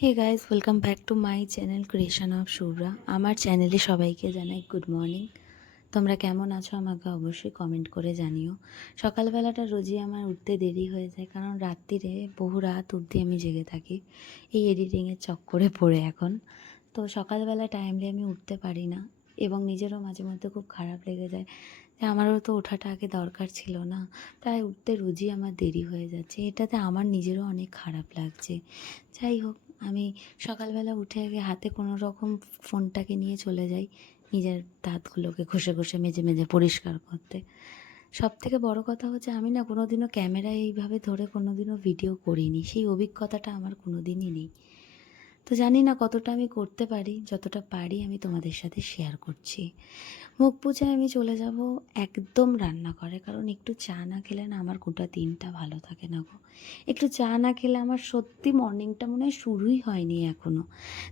Hey guys, welcome back to my channel creation of Shubhra. আমার চ্যানেলে সবাইকে জানাই গুড মর্নিং। তোমরা কেমন আছো আমাকে অবশ্যই কমেন্ট করে জানিও। সকালবেলাটা রোজই আমার উঠতে দেরি হয়ে যায়, কারণ রাত্রিরে বহু রাত অবধি আমি জেগে থাকি এই এডিটিংয়ের চক্করে পড়ে এখন। তো সকালবেলা টাইমলি আমি উঠতে পারি না এবং নিজেরও মাঝে মধ্যে খুব খারাপ লেগে যায় যে আমারও তো ওঠাটা আগে দরকার ছিল না, তাই উঠতে রোজই আমার দেরি হয়ে যাচ্ছে। এটাতে আমার নিজেরও অনেক খারাপ লাগছে। যাই হোক, আমি সকালবেলা উঠে আগে হাতে কোনো রকম ফোনটাকে নিয়ে চলে যাই নিজের দাঁতগুলোকে ঘষে ঘষে মেজে মেজে পরিষ্কার করতে। সবথেকে বড় কথা হচ্ছে, আমি না কোনোদিনও ক্যামেরা এইভাবে ধরে কোনোদিনও ভিডিও করিনি, সেই অভিজ্ঞতাটা আমার কোনোদিনই নেই। তো জানি না কতটা আমি করতে পারি, যতটা পারি আমি তোমাদের সাথে শেয়ার করছি। মুখ বুঝে আমি চলে যাব একদম রান্নাঘরে, কারণ একটু চা না খেলে না আমার গোটা দিনটা ভালো থাকে না গো। একটু চা না খেলে আমার সত্যি মর্নিংটা মনে হয় শুরুই হয়নি এখনও।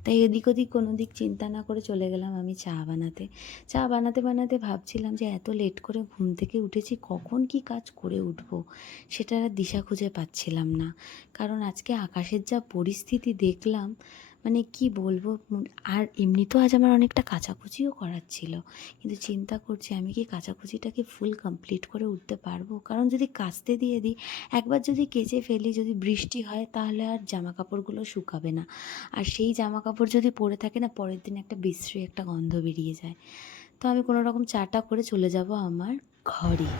তাই এদিক ওদিক কোনো দিক চিন্তা না করে চলে গেলাম আমি চা বানাতে। চা বানাতে বানাতে ভাবছিলাম যে এত লেট করে ঘুম থেকে উঠেছি, কখন কি কাজ করে উঠবো সেটার আর দিশা খুঁজে পাচ্ছিলাম না। কারণ আজকে আকাশের যা পরিস্থিতি দেখলাম, মানে কি বলবো। আর এমনিতেও আজ আমার অনেকটা কাচাকুচিও করার ছিল, কিন্তু চিন্তা করছি আমি কি কাচাকুচিটাকে ফুল কমপ্লিট করে উঠতে পারবো। কারণ যদি কাচতে দিয়ে দিই, একবার যদি কেচে ফেলি, যদি বৃষ্টি হয় তাহলে আর জামা কাপড়গুলো শুকাবে না। আর সেই জামা কাপড় যদি পরে থাকে না, পরের দিন একটা বিশ্রী একটা গন্ধ বেরিয়ে যায়। তো আমি কোনো রকম চাটা করে চলে যাব আমার ঘরে।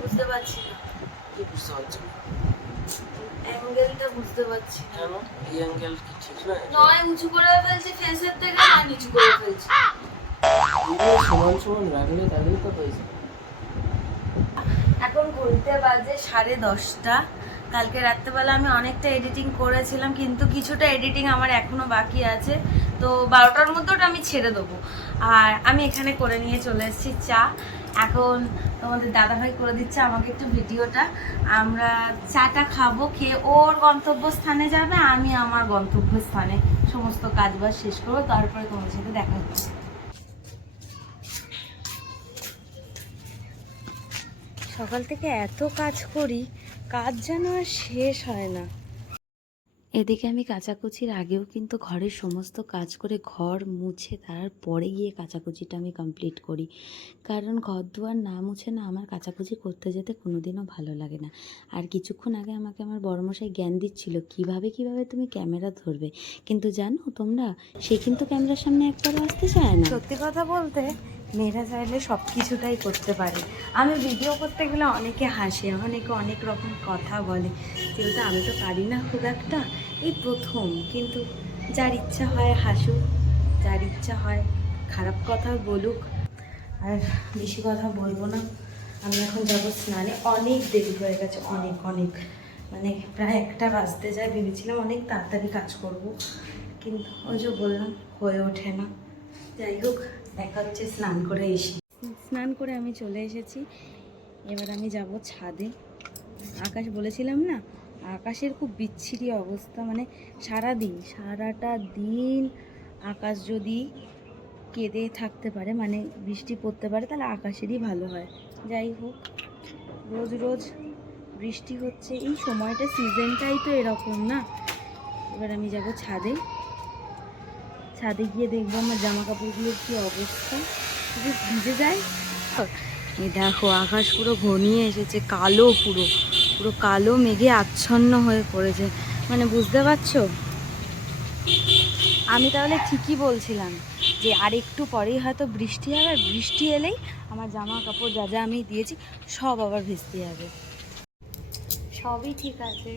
বুঝতে পারছি না, কি বুঝতে পারছি না? অ্যাঙ্গেলটা বুঝতে পারছি না। কেন? এই অ্যাঙ্গেল কি ঠিক নয়? নয় উঁচু করে ফেলছি ফেসের থেকে, নয় নিচু করে ফেলছি। এগুলো সমান সমান রাখলে তাহলেই তো হয়ে যাবে। এখন ঘুরতে বাজে 10:30। কালকে রাত্রেবেলা আমি অনেকটা এডিটিং করেছিলাম, কিন্তু কিছুটা এডিটিং আমার এখনও বাকি আছে। তো 12টার মধ্যে ওটা আমি ছেড়ে দেবো। আর আমি এখানে করে নিয়ে চলে এসেছি চা। এখন তোমাদের দাদাভাই করে দিচ্ছে আমাকে একটু ভিডিওটা। আমরা চাটা খাবো, খেয়ে ওর গন্তব্যস্থানে যাবে, আমি আমার গন্তব্যস্থানে সমস্ত কাজবাজ শেষ করবো, তারপরে তোমাদের সাথে দেখা হচ্ছে। সকাল থেকে এত কাজ করি, কাজ যেন আর শেষ হয় না। এদিকে আমি কাচাকুচির আগেও কিন্তু ঘরের সমস্ত কাজ করে ঘর মুছে তারপরে গিয়ে কাচাকুচিটা আমি কমপ্লিট করি। কারণ ঘর দুয়ার না মুছে না আমার কাচাকুচি করতে যেতে কোনোদিনও ভালো লাগে না। আর কিছুক্ষণ আগে আমাকে আমার বড়মশাই জ্ঞান দিচ্ছিল কিভাবে কিভাবে তুমি ক্যামেরা ধরবে, কিন্তু জানো তোমরা, সে কিন্তু ক্যামেরার সামনে একবারও আসতে চায় না। সত্যি কথা বলতে, মেয়েরা চাইলে সব কিছুটাই করতে পারে। আমি ভিডিও করতে গেলে অনেকে হাসে, অনেকে অনেক রকম কথা বলে, কিন্তু আমি তো পারি না খুব একটা, এই প্রথম। কিন্তু যার ইচ্ছা হয় হাসুক, যার ইচ্ছা হয় খারাপ কথা বলুক। আর বেশি কথা বলবো না, আমি এখন যাবো স্নানে। অনেক দেরি হয়ে গেছে, অনেক অনেক, মানে প্রায় 1টা বাজতে যায়। ভেবেছিলাম অনেক তাড়াতাড়ি কাজ করব, কিন্তু ওই যে বললাম হয়ে ওঠে না। যাই হোক, দেখা হচ্ছে স্নান করে এসে। স্নান করে আমি চলে এসেছি, এবার আমি যাব ছাদে। আকাশ বলেছিলাম না, আকাশের খুব বিচ্ছিরি অবস্থা, মানে সারাটা দিন আকাশ যদি কেঁদে থাকতে পারে, মানে বৃষ্টি পড়তে পারে, তাহলে আকাশেরই ভালো হয়। যাই হোক, রোজ রোজ বৃষ্টি হচ্ছে, এই সময়টা সিজনটাই তো এরকম না। এবার আমি যাব ছাদে। ছাদে গিয়ে দেখবো আমার জামা কাপড়গুলোর কী অবস্থা, যদি ভিজে যায়। এই দেখো, আকাশ পুরো ঘনিয়ে এসেছে, কালো, পুরো পুরো কালো মেঘে আচ্ছন্ন হয়ে পড়েছে। মানে বুঝতে পারছো, আমি তাহলে ঠিকই বলছিলাম যে আর একটু পরেই হয়তো বৃষ্টি হবে, আর বৃষ্টি এলেই আমার জামা কাপড় যা যা আমি দিয়েছি সব আবার ভেস্তে যাবে। সবই ঠিক আছে,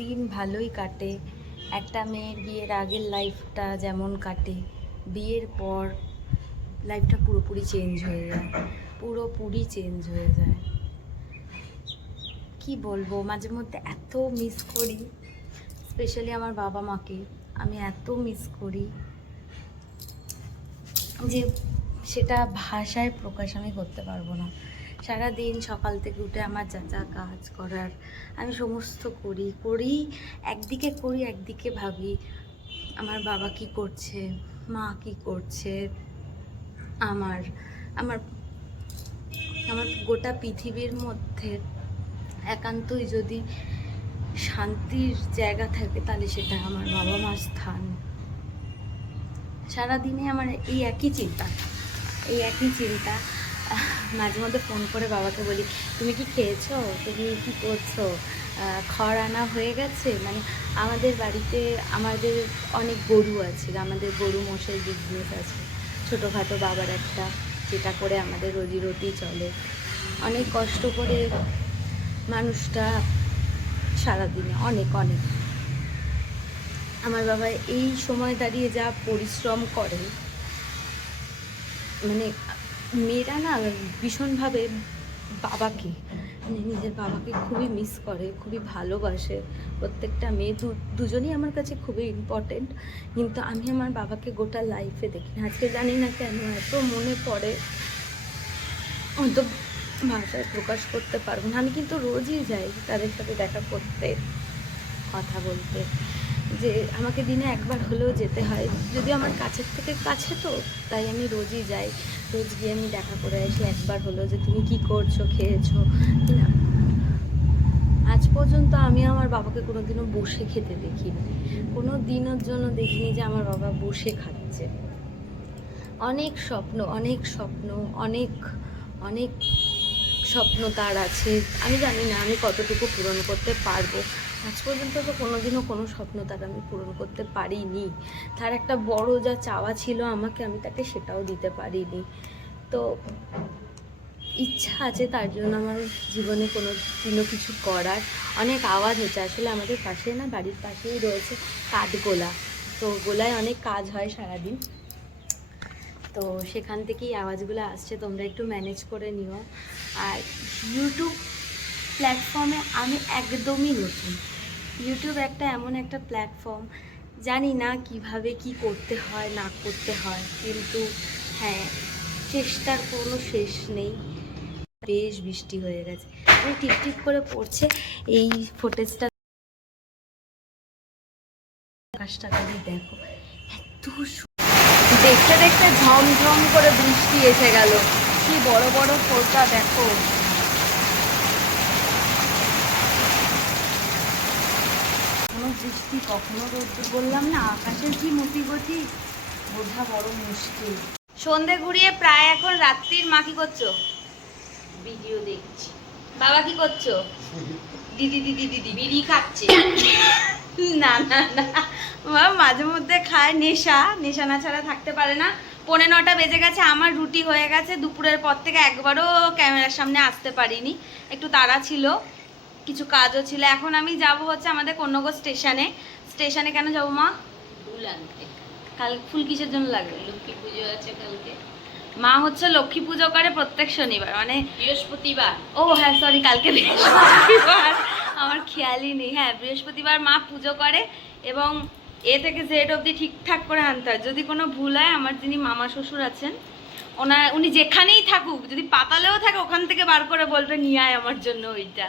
দিন ভালোই কাটে। একটা মেয়ের বিয়ের আগের লাইফটা যেমন কাটে, বিয়ের পর লাইফটা পুরোপুরি চেঞ্জ হয়ে যায়, পুরোপুরি চেঞ্জ হয়ে যায়। কি বলবো, মাঝে মধ্যে এত মিস করি, স্পেশালি আমার বাবা মাকে আমি এত মিস করি যে সেটা ভাষায় প্রকাশ আমি করতে পারবো না। সারা দিন সকাল থেকে উঠে আমার যা যা কাজ করার আমি সমস্ত করি, একদিকে করি, একদিকে ভাবি আমার বাবা কি করছে, মা কি করছে, আমার আমার আমার গোটা পৃথিবীর মধ্যে একান্তই যদি শান্তির জায়গা থাকে তাহলে সেটা আমার বাবা মার স্থান। সারাদিনে আমার এই একই চিন্তা। মাঝে মধ্যে ফোন করে বাবাকে বলি, তুমি কি খেয়েছো, তুমি কি করছো, খড় আনা হয়ে গেছে? মানে আমাদের বাড়িতে আমাদের অনেক গরু আছে, আমাদের গরু মোষের বিজনেস আছে ছোটোখাটো বাবার একটা, যেটা করে আমাদের রোজি রুটি চলে। অনেক কষ্ট করে মানুষটা সারাদিনে অনেক আমার বাবা এই সময় দাঁড়িয়ে যা পরিশ্রম করে, মানে মেয়েরা না ভীষণভাবে বাবাকে, মানে নিজের বাবাকে খুবই মিস করে, খুবই ভালোবাসে। প্রত্যেকটা মেয়ে দুজনেই আমার কাছে খুবই ইম্পর্টেন্ট, কিন্তু আমি আমার বাবাকে গোটা লাইফে দেখি না। আজকে জানি না কেন এত মনে পড়ে, হয়তো ভাষায় প্রকাশ করতে পারবো না। আমি কিন্তু রোজই যাই তাদের সাথে দেখা করতে, কথা বলতে, যে আমাকে দিনে একবার হলেও যেতে হয়, যদিও আমার কাছের থেকে কাছে তো, তাই আমি রোজই যাই। রোজ গিয়ে আমি দেখা করে আসি একবার হলো, যে তুমি কি করছো, খেয়েছো না। আজ পর্যন্ত আমি আমার বাবাকে কোনোদিনও বসে খেতে দেখিনি, কোনো দিনের জন্য দেখিনি যে আমার বাবা বসে খাচ্ছে। অনেক স্বপ্ন অনেক স্বপ্ন তার আছে। আমি জানি না আমি কতটুকু পূরণ করতে পারবো। আজ পর্যন্ত তো কোনোদিনও কোনো স্বপ্ন তার আমি পূরণ করতে পারিনি। তার একটা বড় যা চাওয়া ছিল আমাকে, আমি তাকে সেটাও দিতে পারিনি। তো ইচ্ছা আছে তার জন্য আমার জীবনে কোনো দিনও কিছু করার। অনেক আওয়াজ হচ্ছে আসলে আমাদের পাশে না, বাড়ির পাশেই রয়েছে কাঠগোলা, তো গোলায় অনেক কাজ হয় সারাদিন, তো সেখান থেকেই আওয়াজগুলো আসছে, তোমরা একটু ম্যানেজ করে নিও। আর ইউটিউব প্ল্যাটফর্মে আমি একদমই নতুন। ইউটিউব একটা এমন একটা প্ল্যাটফর্ম, জানি না কিভাবে কি করতে হয় না করতে হয়, কিন্তু হ্যাঁ, চেষ্টার কোনো শেষ নেই। বেশ বৃষ্টি হয়ে গেছে, মানে টিপটিপ করে পড়ছে। এই ফুটেজটা আকাশটা করে দেখো, এত দেখতে দেখতে ঝমঝম করে বৃষ্টি এসে গেল। কি বড় বড় ফোঁটা দেখো। কখনো বৃষ্টি কখনো রোদ্দুর, বললাম না আকাশের কি মতিগতি বোঝা বড় মুশকিল। সন্ধে ঘুরিয়ে প্রায় এখন রাত্রির। মা কি করছো? ভিডিও দেখছি। বাবা কি করছো? দিদি বিড়ি খাচ্ছে। না না না, মাঝে মধ্যে খায়, নেশা না ছাড়া থাকতে পারে না। 9:45 বেজে গেছে, আমার রুটি হয়ে গেছে। দুপুরের পর থেকে একবারও ক্যামেরার সামনে আসতে পারিনি, একটু তাড়া ছিল, কিছু কাজও ছিল। এখন আমি যাব হচ্ছে আমাদের কন্যগর স্টেশনে। কেন যাবো মা? ফুল আনতে। কাল ফুল কিসের জন্য লাগবে? লক্ষ্মী পুজো আছে কালকে। মা হচ্ছে লক্ষ্মী পুজো করে প্রত্যেক শনিবার, মানে বৃহস্পতিবার। ও হ্যাঁ সরি, কালকে বৃহস্পতিবার, আমার খেয়ালই নেই। হ্যাঁ বৃহস্পতিবার মা পুজো করে, এবং এ থেকে জেড অবধি ঠিকঠাক করে আনতে হয়। যদি কোনো ভুল হয়, আমার যিনি মামা শ্বশুর আছেন, উনি যেখানেই থাকুক, যদি পাতালেও থাকে, ওখান থেকে বার করে বলবে নিয়ে আয় আমার জন্য ওইটা।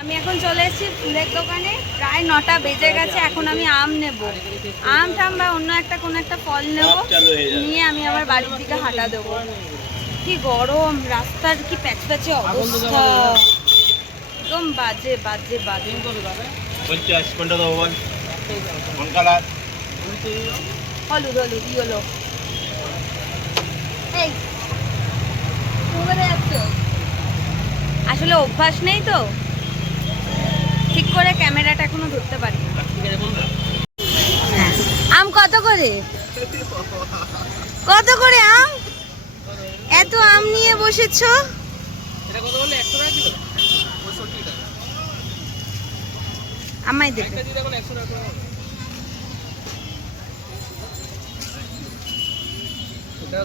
আমি এখন চলে এসেছি ফুলের দোকানে, প্রায় 9টা বেজে গেছে। এখন আমি আম নেব, আম টাম বা অন্য একটা কোনো একটা ফল নেব, নিয়ে আমি আবার বাড়ির দিকে হাঁটা দেবো। কি গরম, রাস্তার কি প্যাচপ্যাচে অবস্থা, একদম বাজে বাজে বাজে। হলুদ হলুদ ইয়েলো। এই আসলে অভ্যাস নেই তো, ঠিক করে ক্যামেরাটা এখনো ধরতে পারি না। আম কত করে? কত করে আম? এত আম নিয়ে বসেছো? আমায় দেবে।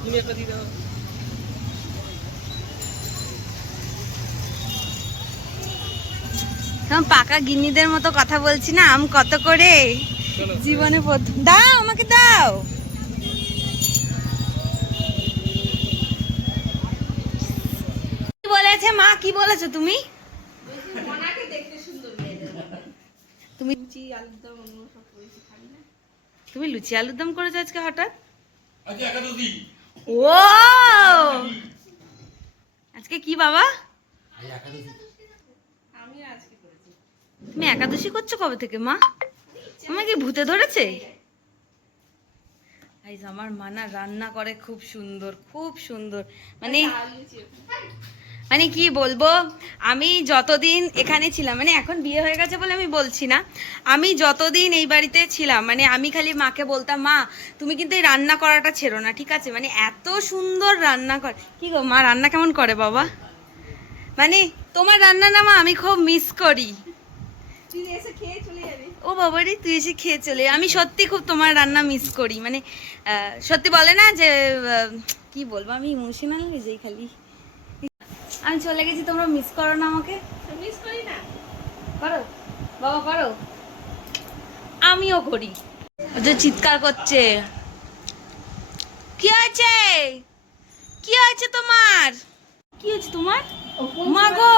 তুমি একটা দিয়ে দাও। পাকা গিন্নিদের মতো কথা বলছি না। আম কত করে? জীবনে প্রথম। দাও আমাকে দাও। কি বলেছে মা? কি বলেছো তুমি? তুমি লুচি আলুর দম অন্য সব করেছি, খাবি না? তুমি লুচি আলুর দম করেছো আজকে হঠাৎ? ও আজকে কি বাবা? আমি আজকে করেছি। তুমি একাদশী করছো কবে থেকে মা? আমাকে ভূতে ধরেছে? গাইস আমার মা না রান্না করে খুব সুন্দর, খুব সুন্দর। মানে আর লুচি মানে কি বলবো, আমি যতদিন এখানে ছিলাম, মানে এখন বিয়ে হয়ে গেছে বলে আমি বলছি না, আমি যতদিন এই বাড়িতে ছিলাম মানে আমি খালি মাকে বলতাম, মা তুমি কিন্তু এই রান্না করাটা ছেড়ো না, ঠিক আছে? মানে এত সুন্দর রান্না করে। কি গো মা রান্না কেমন করে বাবা? মানে তোমার রান্না না মা আমি খুব মিস করি। তুই এসে খেয়ে চলে যাবি। ও বাবারে তুই এসে খেয়ে চলে, আমি সত্যি খুব তোমার রান্না মিস করি। মানে সত্যি বলে না যে কি বলবো, আমি ইমোশনাল হয়ে যাই খালি। আমি চলে গেছি, তোমরা মিস করো না আমাকে? মিস করি না। করো বাবা করো, আমিও করি। ও যে চিৎকার করছে, কি হয়েছে? কি হয়েছে তোমার? কি হয়েছে তোমার? মা গো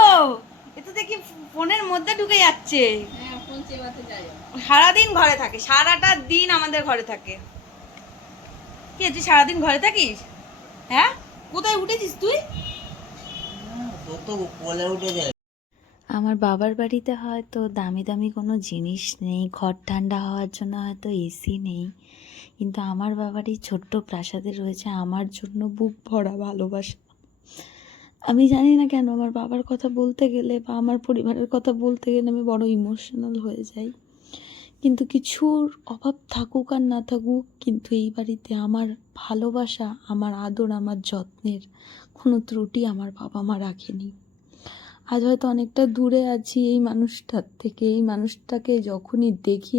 এ তো দেখি ফোনের মধ্যে ঢুকে যাচ্ছে। হ্যাঁ, ফোন চেবাতে যাই। সারাদিন ঘরে থাকে, সারাটা দিন আমাদের ঘরে থাকে। কি তুই সারাদিন ঘরে থাকিস? হ্যাঁ কোথায় উঠেছিস তুই? আমার বাবার বাড়িতে হয়তো দামি দামি কোনো জিনিস নেই, ঘর ঠান্ডা হওয়ার জন্য হয়তো এসি নেই, কিন্তু আমার বাবার এই ছোট্ট প্রাসাদে রয়েছে আমার জন্য বুক ভরা ভালোবাসা। আমি জানি না কেন আমার বাবার কথা বলতে গেলে বা আমার পরিবারের কথা বলতে গেলে আমি বড় ইমোশনাল হয়ে যাই। কিন্তু কিছুর অভাব থাকুক আর না থাকুক, কিন্তু এই বাড়িতে আমার ভালোবাসা, আমার আদর, আমার যত্নের কোনো ত্রুটি আমার বাবা মা রাখেনি। আজ হয়তো অনেকটা দূরে আছি এই মানুষটার থেকে, এই মানুষটাকে যখনই দেখি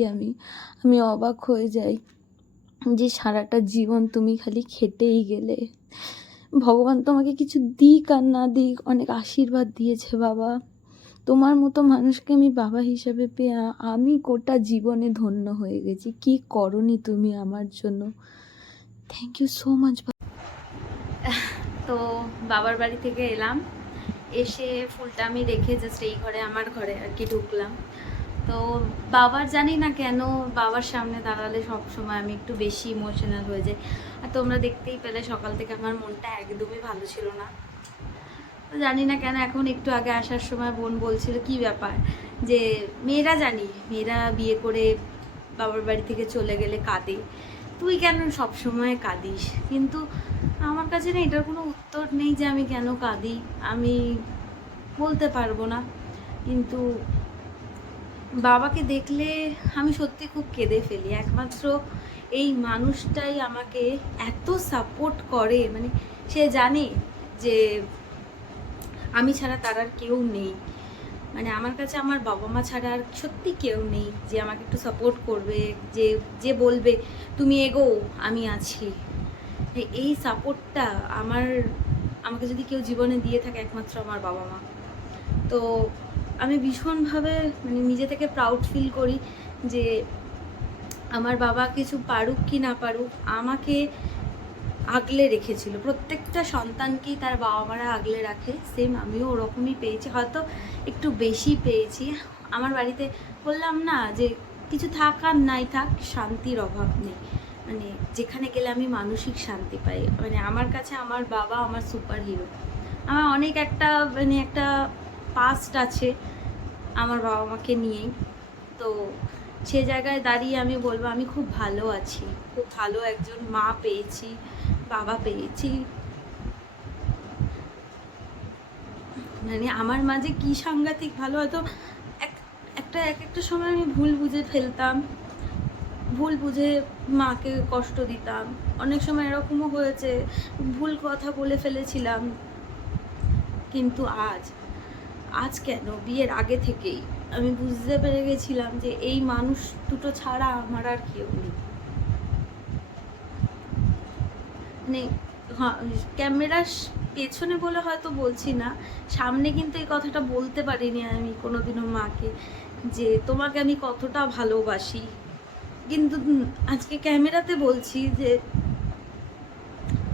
আমি অবাক হয়ে যাই যে সারাটা জীবন তুমি খালি খেটেই গেলে। ভগবান তোমাকে কিছু দিক আর না দিক অনেক আশীর্বাদ দিয়েছে বাবা। তোমার মতো মানুষকে আমি বাবা হিসেবে পেয়ে আমি গোটা জীবনে ধন্য হয়ে গেছি। কি করনি তুমি আমার জন্য, থ্যাংক ইউ সো মাচ। তো বাবার বাড়ি থেকে এলাম, এসে ফুলটা আমি রেখে জাস্ট এই ঘরে, আমার ঘরে আর কি ঢুকলাম। তো বাবার জানি না কেন বাবার সামনে দাঁড়ালে সব সময় আমি একটু বেশি ইমোশনাল হয়ে যাই। আর তোমরা দেখতেই পেলে সকাল থেকে আমার মনটা একদমই ভালো ছিল না। তো জানি না কেন এখন একটু আগে আসার সময় বোন বলছিল কি ব্যাপার, যে মেয়েরা বিয়ে করে বাবার বাড়ি থেকে চলে গেলে কাঁদে, তুই কেন সব সময় কাঁদিস? কিন্তু আমার কাছে না এটার কোনো উত্তর নেই যে আমি কেন কাঁদি, আমি বলতে পারবো না। কিন্তু বাবাকে দেখলে আমি সত্যি খুব কেঁদে ফেলি। একমাত্র এই মানুষটাই আমাকে এত সাপোর্ট করে, মানে সে জানে যে আমি ছাড়া তার আর কেউ নেই। মানে আমার কাছে আমার বাবা মা ছাড়া আর সত্যি কেউ নেই যে আমাকে একটু সাপোর্ট করবে, যে যে বলবে তুমি এগো আমি আছি। এই সাপোর্টটা আমাকে যদি কেউ জীবনে দিয়ে থাকে একমাত্র আমার বাবা মা। তো আমি ভীষণভাবে মানে নিজে থেকে প্রাউড ফিল করি যে আমার বাবা কিছু পারুক কি না পারুক আমাকে আগলে রেখেছিল। প্রত্যেকটা সন্তানকেই তার বাবা মারা আগলে রাখে, সেম আমিও ওরকমই পেয়েছি, হয়তো একটু বেশি পেয়েছি। আমার বাড়িতে বললাম না যে কিছু থাক আর নাই থাক, শান্তির অভাব নেই। মানে যেখানে গেলে আমি মানসিক শান্তি পাই। মানে আমার কাছে আমার বাবা আমার সুপার হিরো। আমার অনেক একটা পাস্ট আছে আমার বাবা মাকে নিয়েই। তো সে জায়গায় দাঁড়িয়ে আমি বলবো আমি খুব ভালো আছি, খুব ভালো একজন মা পেয়েছি, বাবা পেয়েছি। মানে আমার মাঝে কি সাংঘাতিক ভালো, হয়তো এক একটা সময় আমি ভুল বুঝে ফেলতাম, ভুল বুঝে মাকে কষ্ট দিতাম। অনেক সময় এরকমও হয়েছে ভুল কথা বলে ফেলেছিলাম। কিন্তু আজ কেন বিয়ের আগে থেকেই আমি বুঝতে পেরে গেছিলাম যে এই মানুষ দুটো ছাড়া আমার আর কেউ নেই। মানে ক্যামেরার পেছনে বলে হয়তো বলছি না, সামনে কিন্তু এই কথাটা বলতে পারিনি আমি কোনোদিনও মাকে যে তোমাকে আমি কতটা ভালোবাসি। কিন্তু আজকে ক্যামেরাতে বলছি যে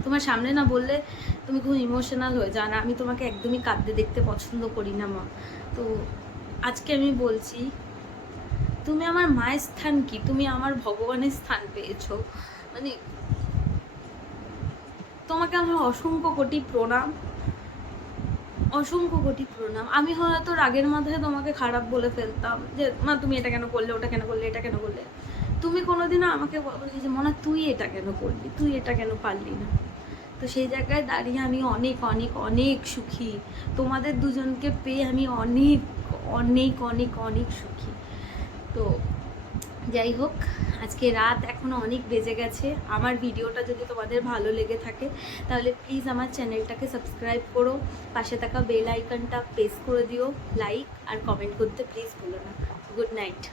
তোমার সামনে না বললে তুমি খুব ইমোশনাল হয়ে যাও, না আমি তোমাকে একদমই কাঁদতে দেখতে পছন্দ করি না মা। তো আজকে আমি বলছি তুমি আমার মায়ের স্থান কি, তুমি আমার ভগবানের স্থান পেয়েছো, মানে তোমাকে আমার অসংখ্য কোটি প্রণাম, অসংখ্য কোটি প্রণাম। আমি হয়তো রাগের মাথায় তোমাকে খারাপ বলে ফেলতাম যে মা তুমি এটা কেন করলে, ওটা কেন করলে, এটা কেন করলে। তুমি কোনোদিনও আমাকে বলনি যে মনে তুই এটা কেন করলি, তুই এটা কেন পারলি না। তো সেই জায়গায় দাঁড়িয়ে আমি অনেক অনেক অনেক সুখী, তোমাদের দুজনকে পেয়ে আমি অনেক অনেক অনেক অনেক সুখী। তো যাই হোক, আজকে রাত এখনও অনেক বেজে গেছে। আমার ভিডিওটা যদি তোমাদের ভালো লেগে থাকে তাহলে প্লিজ আমার চ্যানেলটাকে সাবস্ক্রাইব করো, পাশে থাকা বেল আইকনটা প্রেস করে দিও, লাইক আর কমেন্ট করতে প্লিজ ভুলো না। Good night.